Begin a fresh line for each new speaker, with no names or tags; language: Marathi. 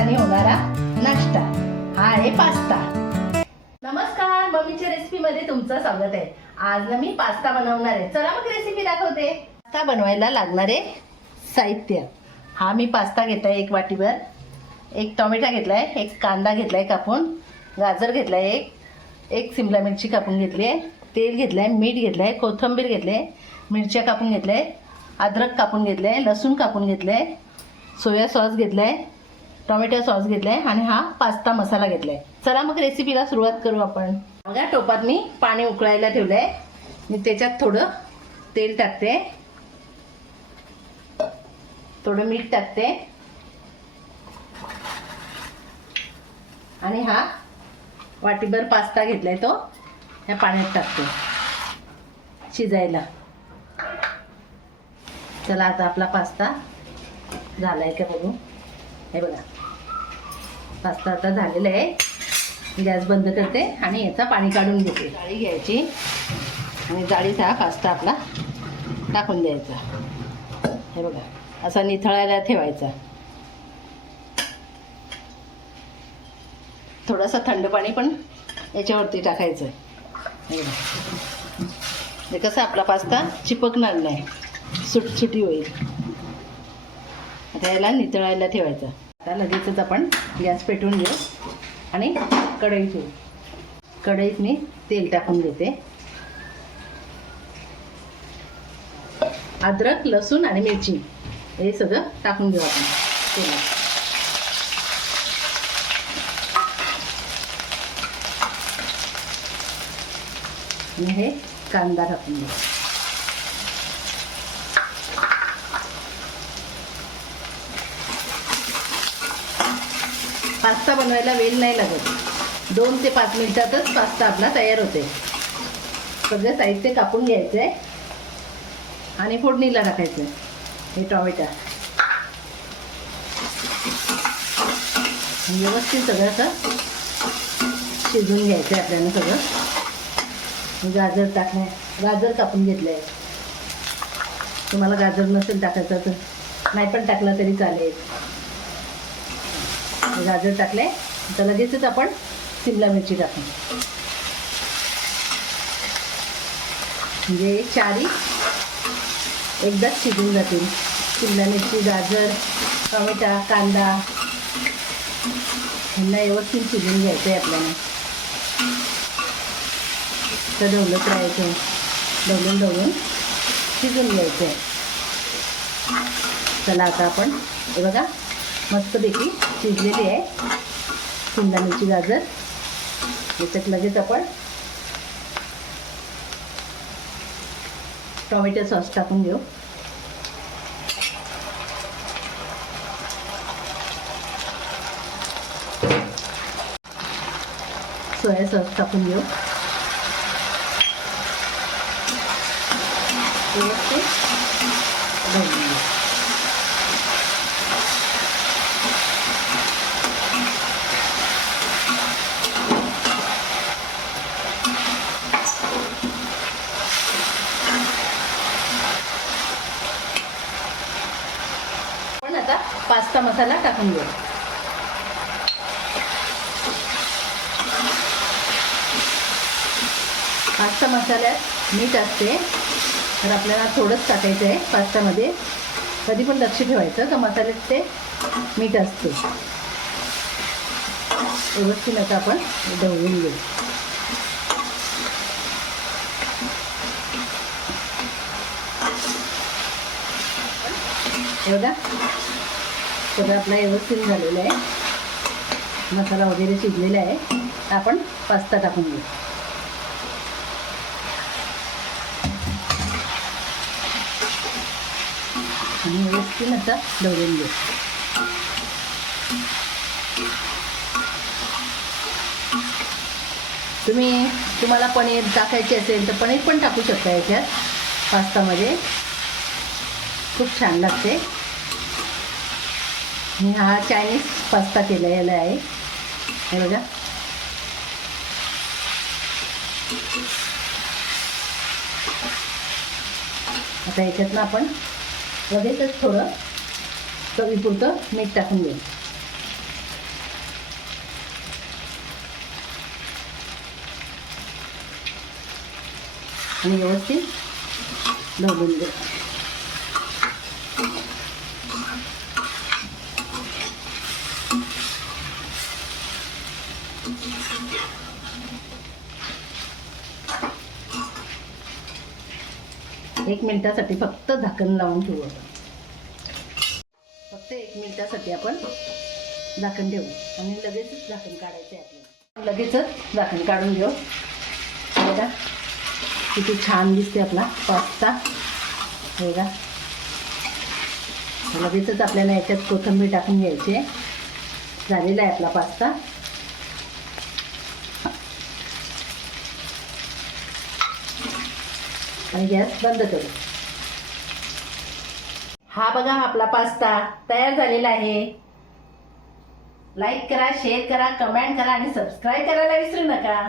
ठिकाणी होणारा नाश्ता. हा आहे पास्ता. नमस्कार मम्मीच्या रेसिपी मध्ये तुमचं स्वागत आहे. आज ना मी पास्ता बनवणार आहे. चला मग रेसिपी दाखवते. पास्ता बनवायला लागणारे साहित्य. हा मी पास्ता घेतलाय एक वाटीभर. एक टोमॅटो घेतलाय एक कांदा घेतलाय कापून गाजर घेतलाय एक एक सिमला मिरची कापून घेतली आहे तेल घेतलंय मीठ घेतलंय कोथिंबीर घेतले मिरच्या कापून घेतल्या अद्रक कापून घेतले लसूण कापून घेतले सोया सॉस घेतलाय टोमॅटो सॉस घेतलाय आणि हा पास्ता मसाला घेतलाय. चला मग रेसिपीला सुरुवात करू आपण. बघा टोपात मी पाणी उकळायला ठेवलंय. मी त्याच्यात थोडं तेल टाकते. थोडं मीठ टाकते. आणि हा वाटीभर पास्ता घेतलाय तो. ह्या पाण्यात टाकते. शिजायला. चला आता आपला पास्ता झालाय का बघू. हे बघा. पास्ता आता झालेला आहे. गॅस बंद करते आणि याचा पाणी काढून घेते. जाळी घ्यायची. आणि जाळीत हा पास्ता आपला टाकून द्यायचा. हे बघा. असा निथळायला ठेवायचा. थोडासा थंड पाणी पण याच्यावरती टाकायचं. हे बघा. म्हणजे कसं आपला पास्ता चिपकणार नाही. सुटसुटी होईल. आता याला नितळायला ठेवायचं. आता लगेचच आपण गॅस पेटवून घेऊ आणि कढई ठेवू. कढईत मी तेल टाकून देते अद्रक लसूण आणि मिरची हे सगळं टाकून घेऊ आपण तेलात. हे कांदा टाकून घेऊ. पास्ता बनवायला वेळ नाही लागत. दोन ते पाच मिनिटातच पास्ता आपला तयार होते सगळं साहित्य कापून घ्यायचं आहे आणि फोडणीला टाकायचं हे टॉमॅटो. व्यवस्थित सगळं असं शिजवून घ्यायचं आहे आपल्याला सगळं. गाजर टाकणे गाजर कापून घेतलं आहे तुम्हाला गाजर नसेल टाकायचं तर. नाही पण टाकलं तरी चालेल. गाजर टाकले तर लगेचच आपण शिमला मिरची टाकू. म्हणजे चारी एकदाच शिजून जातील. शिमला मिरची गाजर टोमॅटा कांदा ह्यांना व्यवस्थित शिजून घ्यायचं आहे आपल्याला. तर ढवलत राहायचं. ढवलून ढवलून शिजून घ्यायचं आहे चला आता आपण हे बघा मस्तपैकी शिजलेली आहे. शिमला मिरची गाजर. याच्यात लगेच आपण टोमॅटो सॉस टाकून घेऊ. सोया सॉस टाकून घेऊ. व्यवस्थित ढवळून घेऊ पण आता पास्ता मसाला टाकून घेऊ पास्ता मसाल्यात मीठ असते. तर आपल्याला थोडंच टाकायचं आहे पास्तामध्ये. कधी पण लक्ष ठेवायचं का मसाल्यात ते मीठ असते. व्यवस्थित आता आपण ढवळून घेऊ. एवढा सगळं आपला व्यवस्थित झालेलं आहे. मसाला वगैरे शिजलेला आहे. आपण पास्ता टाकून घेऊ. आणि व्यवस्थित आता ढवळून घेऊ. तुम्ही तुम्हाला पनीर टाकायचे असेल तर पनीर पण टाकू शकता याच्यात. पास्तामध्ये. खूप छान लागते. मी हा चायनीज पास्ता केलेला आहे. हे बघा. आता याच्यातनं आपण लगेचच थोडं चवीपुरतं मीठ टाकून घेऊ. आणि व्यवस्थित ढवळून देऊ एक मिनिटासाठी फक्त झाकण लावून ठेवू आपण. फक्त एक मिनिटासाठी आपण झाकण ठेवू. आणि लगेचच झाकण काढायचं आहे आपल्याला. लगेचच झाकण काढून घेऊ. बघा किती छान दिसते आपला पास्ता. बघा. लगेचच आपल्याला याच्यात कोथिंबीर टाकून घ्यायची आहे. झालेला आहे आपला पास्ता. आणि गॅस बंद करू. हा बघा आपला पास्ता तयार झालेला आहे. लाईक करा शेअर करा कमेंट करा आणि सबस्क्राईब करायला विसरू नका.